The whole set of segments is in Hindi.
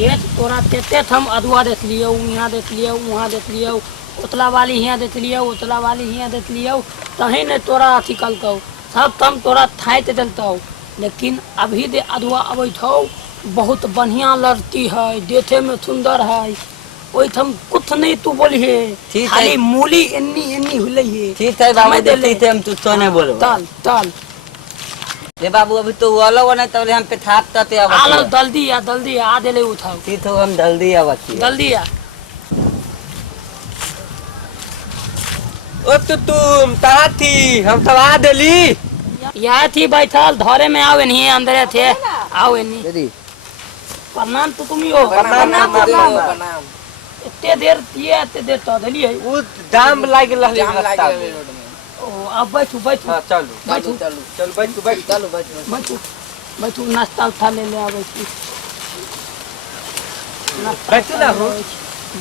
खेत तोरा तेते हम अदुआ देख लियो, यहाँ देख लियो, वहाँ देख लियो, उतला वाली यहाँ देख लियो, उतला वाली यहाँ देख लियो, तही ने तोरा अथी कलतौ, सब तम तोरा थाइत देलतौ। लेकिन अभी दे अदुआ अबैत हौ, बहुत बढ़िया लड़ती है, देखे में सुंदर है। ओइठम कुछ नहीं तू बोलिए, खाली मूली एन्नी एन्नी हुलै है। ठीक है बाबू, ठीक है, हम तुझको नहीं बोलो। तल तल ये बाबू अभी तो वाला वो नहीं तो हम पे थाप तते अब आलो जल्दी आ देले उठाओ। ठीक है, हम जल्दी आवत जल्दी आ। ओ तो तुम कहाँ थी? हम सब आ देली। यहाँ थी बैठल, धरे में आओ नहीं अंदर थे, आओ नहीं। दीदी प्रणाम तो तुम ही हो। प्रणाम। इतने देर दिए, इतने देर तो दिली है। वो दाम लाग रहले रास्ता में। ओ अब बैठो बैठो। हां चलो बैठो चल बैठो बैठो बैठो, नाश्ता उठा ले आ बैठो। बैठो ना हो।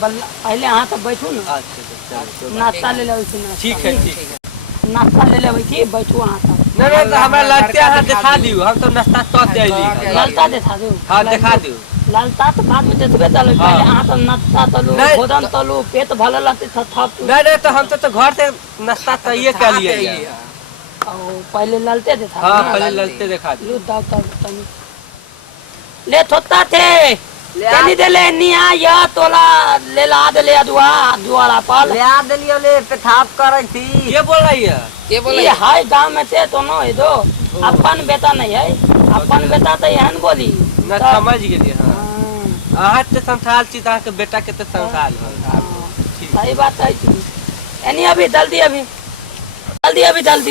पहले यहाँ तक बैठो ना। अच्छा नाश्ता ले लो। ठीक है ठीक है। नाश्ता ले ले बैठी, बैठो यहाँ तक। नहीं तो हमरा लड़ते हां दिखा दियो, हम तो नाश्ता तो देली। लालता दिखा दो। हां दिखा दियो। लालता तो बाद में देबे तलो, पहले यहाँ तो नाश्ता तलो, भोजन तलो, पेट भरल रहते था। नहीं तो हम तो घर से नाश्ता तो ये कर लिए। और पहले ललते दिखा। हां पहले ललते दिखा दियो। लो दाव तनी ले थोता थे तनी दे ले निया या तोला ले ला दे ले दुआरा पर ले आ देलियो, ले पे थाप करई थी। ये बोल रही है? ये हाय गांव में थे तो नो है दो अपन बेटा नहीं है, अपन बेटा तो यहन बोली ना समझ गेली। हां आहा ते संसार छी ता के बेटा के ते संसार है। सही बात है। एनी अभी जल्दी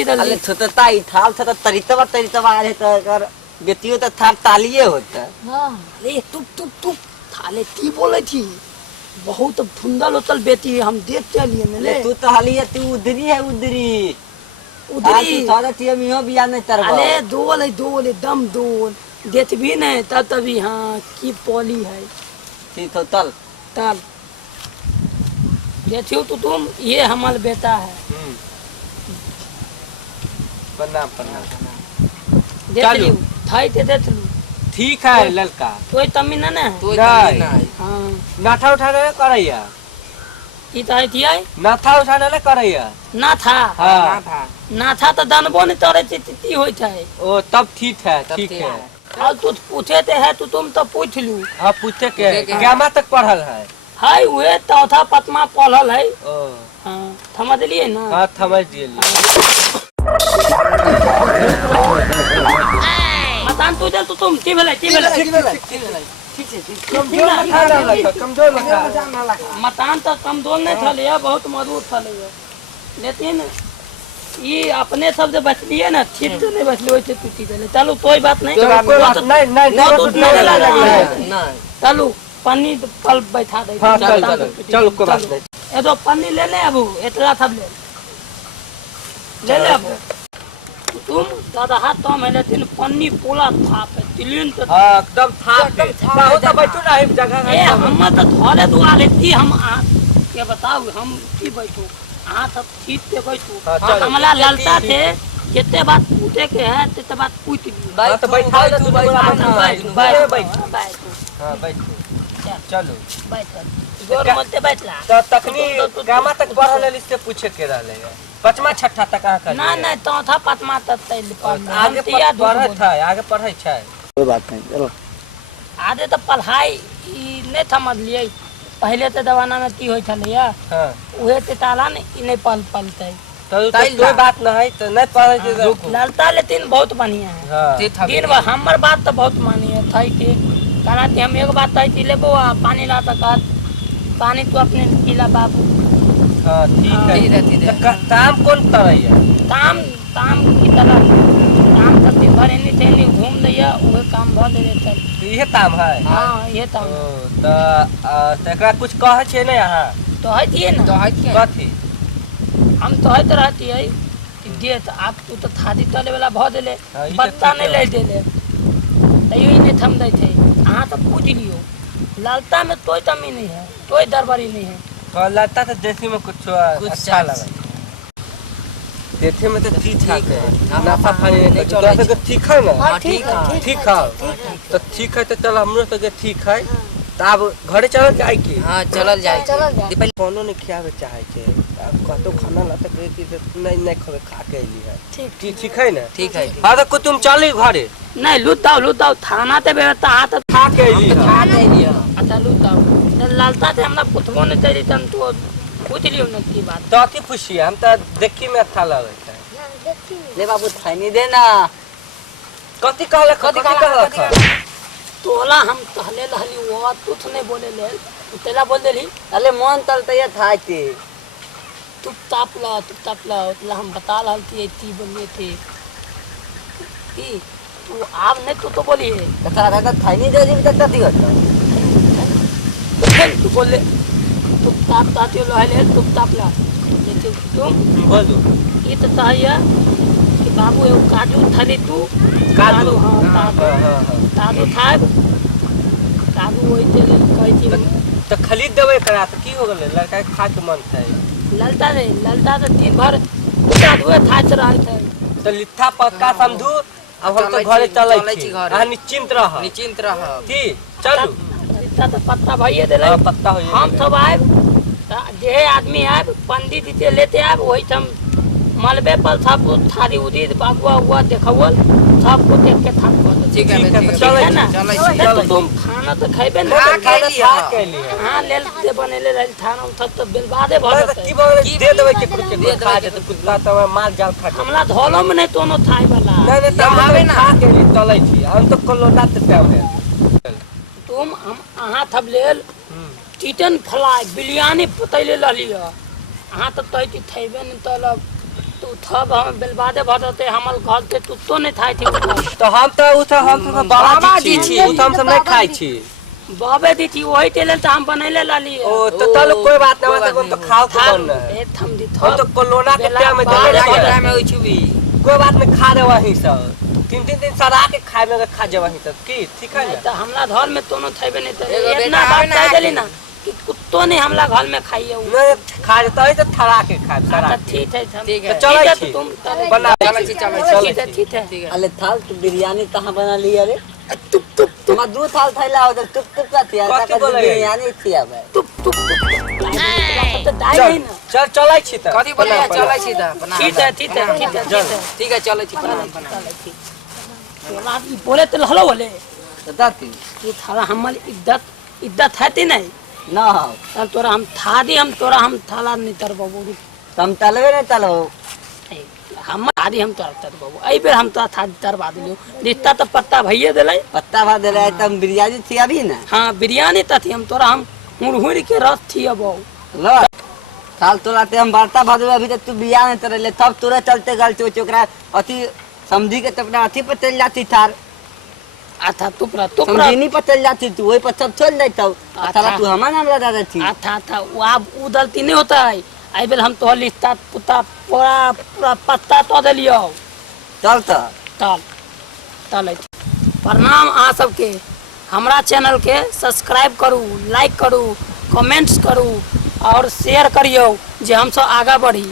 अरे छोटा ही थाल था तरीतवा आ रहे तो कर बेटियो तो थाप तालिए होता। हां अरे तू थाले ती बोले थी, बहुत फुंदल उतल बेटी है, हम देख चलिए ने ले। तू तो हालिए तू उधरी है, उधरी थोड़ा ती मियो बिया नहीं तरबा। अरे दोले दम दोल देत भी नहीं तभी। हाँ की पोली है। ठीक हो तल देखियो तो तुम, ये हमारा बेटा है। प्रणाम। देख लियो थाई ते देख लू। ठीक है लड़का। कोई तमी ना है। नहीं हां नाथा उठाने करैया। की ताई थी आई नाथा उठाने ले करैया ना था। हां ना था तो दानबो नहीं तोरे चित्ती होइत है। ओ तब ठीक है ठीक है। और तू पूछे ते है तो तुम तो पूछ लू। हां पूछे के क्या तक पढ़ल है? हाय उहे चौथा पतमा पढ़ल है। ओ हां समझ लिए ना? हां समझ लिए। मतन तू चल तो तुम की भेलै ठीक है। कमजोर लगा मतान तो कमजोर नहीं था लिया, बहुत मजबूत था लिया। लेकिन ये अपने सब से बच लिए ना, छिट नहीं बच लिए वैसे टूटी गए। चलो कोई बात नहीं। चलो पन्नी पल बैठा दे। चलो कोई बात नहीं। ये तो पन्नी ले ले अबू, इतना सब ले ले अबू। तुम दादा हाथ तो में लेकिन पन्नी पूरा था पे तिलिन तो एकदम था बहुत बैठो ना एक जगह। ए हम तो थोड़े दुआ लेती हम आ के बताओ हम की बैठो आ सब ठीक से बैठो। हमला ललता थे जितने बात पूछे के है तितने बात पूछ ली। तो बैठा तू बैठ हां बैठो चलो बैठ जोर मत बैठला। तो तकनी गामा तक पढ़ल ले से पूछे के रहले है। पांचवा छठा तक कहां कर? ना चौथा पांचवा तक तैल आगे पढ़त है, आगे पढ़ै छै। कोई बात नहीं चलो। आगे तो पढ़ाई नहीं समझ लिए। पहले तो जमाना में की होय छलिया। हां उहे ते ताला नहीं नहीं पलते। तो कोई बात नहीं तो नहीं पढ़ै छै। ललता लेकिन बहुत बढ़िया है। हां दिन भर हमर बात तो बहुत मानी है थई के कहना हम एक बात थई लेबो पानी ला तक पानी तो अपने पीला बाबू। हां ठीक है। काम कौन तरह है? काम की तरह काम सब दिन भर एनी थैली घूम लिया, उहे काम भ दे छै। ये काम है? हां ये काम। तो तकरा कुछ कह छै ना यहां? तो है दिए ना। तो है कथी? हम तो है तो रहती है कि दे तो आप तू तो थादी तले वाला भ देले, बच्चा नहीं ले देले तैयो ही नहीं थम दे थे। अहाँ तो पूछ लियो लालता में कोई कमी नहीं है, कोई दरबारी नहीं है। तो लगता तो देसी में कुछ अच्छा लगा। देखे में तो ठीक ठाक है, नाफा पानी नहीं करते। तो ठीक है ना? हां ठीक है ठीक है तो ठीक है। तो चल हमरो तो ठीक है। अब घरे चलल जाए की हाँ चलल जाए दीपाली कोनो ने खियावे चाहे छे अब कहतो खाना ला तक कि नहीं नहीं खबे खा के अइली है ठीक ठीक है ना ठीक है हां तो तुम चली घरे नहीं लूट दाओ थाना ते व्यवस्था हाथ खा के अइली है खा दे दिया अच्छा लूट दाओ लालता थे हमरा पुतबो ने तेरी तन तो पूछ लियो न की बात तो अति खुशी हम तो देखी में अच्छा लगे है ले बाबू थैनी देना कथि कहला तोला हम कहले रहली वो तुथ नहीं बोले ले तेला बोल देली अरे मन तलते थाते तू तापला उतला हम बता रहल थी इतनी बने थे की तू आप नहीं तू तो बोली है कथा का थैनी दे दी तक कथी होता तू बोल ले तू तापती लो है तू तापला ये तुम बोलो ये तो चाहिए कि बाबू एगो काजू थाली तू काजू हाँ काजू था काजू वही तेल कही थी तो खरीद देवे करा तो की हो गेले लड़का के खा के मन था ललता तो दिन भर काजू था रहा था तो लिट्ठा पक्का समझू अब हम तो घरे चलै छी आ निश्चिंत रह की चलू इतना तो पत्ता भइए देले पत्ता होइए हम सब आए जे आदमी आए पंडित जी लेते आए वही हम मलबे पर सब थारी उदी बागुआ हुआ देखवल सबको देख के थाक ठीक है है ना चलो तुम खाना तो खाइबे ना हाँ ले दे बनेले रहल थाना सब तो बेलबादे भर की बोले दे देवे के खा दे तो कुत्ता तो मार जाल खा हमला धोलो में नहीं तोनो थाई वाला नहीं तब आवे ना खा के चलै छी हम तो कोलोटा ते पे तुम हम अहाँ थब लेल चिकन फ्राई बिरयानी पतैले ललियो अहाँ तो तैती थैबे नहीं तलब तू थब हम बेलबादे भरते हमल घर से तू तो नहीं थाई थी तो हम तो बाबा जी छी उ तो हम सब नहीं खाई छी बाबे दी थी वही तेल तो हम बनैले लाली ओ तो चलो कोई बात नहीं हम तो खाओ के बन ए थम दी हम तो कोलोना के पे में दे में होई छुबी कोई बात नहीं खा दे वहीं सब तीन दिन सरा के खाए में खा जे वहीं तक की ठीक है ना तो हमला घर में तोनो थैबे नहीं तो इतना बात कह देली ना कि कुत्तो ने हमला घर में खाइए नहीं खा देता है तो थरा के खाए सरा ठीक है ठीक है चलो छी तुम बना ठीक है अरे थाल तू बिरयानी कहाँ बना ली अरे तुम दो थाल थैला हो टुप का थिया बिरयानी थिया भाई टुप तो दाई नहीं ना चल चलै छी त कथि बोले चलै छी त बना ठीक है चलै छी बोले तो हलो बोले बताती ये थाला हमल इज्जत है ती नहीं ना तब तोरा हम था दी हम तोरा हम थाला नहीं तर बाबू तुम तलवे नहीं तलो हम आदि हम तोरा तर बाबू आई बेर हम तो था तरवा दिलियो रिश्ता तो पत्ता भइए देले पत्ता भा दे रहे तुम बिरयानी थी अभी ना हां बिरयानी त थी हम तोरा हम मुरहुरी के रस थी अब लो थाल तोलाते हम वार्ता भादवे अभी तक तू बिरयानी तरले तब तोरा चलते गल चोकरा अति समझी के तपना अति पर चल जाती थार आथा तुपरा समझीनी पर चल जाती तू वही पर सब चल जाता अथवा तू हमारा नाम लगा देती आथा वो अब उदलती नहीं होता है आई बेर हम तो लिस्ता पुता पूरा पत्ता तो दे लियो चल तो तल प्रणाम आ सबके हमरा चैनल के सब्सक्राइब करू लाइक करू कमेंट्स करू और शेयर करियो जे हम सब आगा बढ़ी।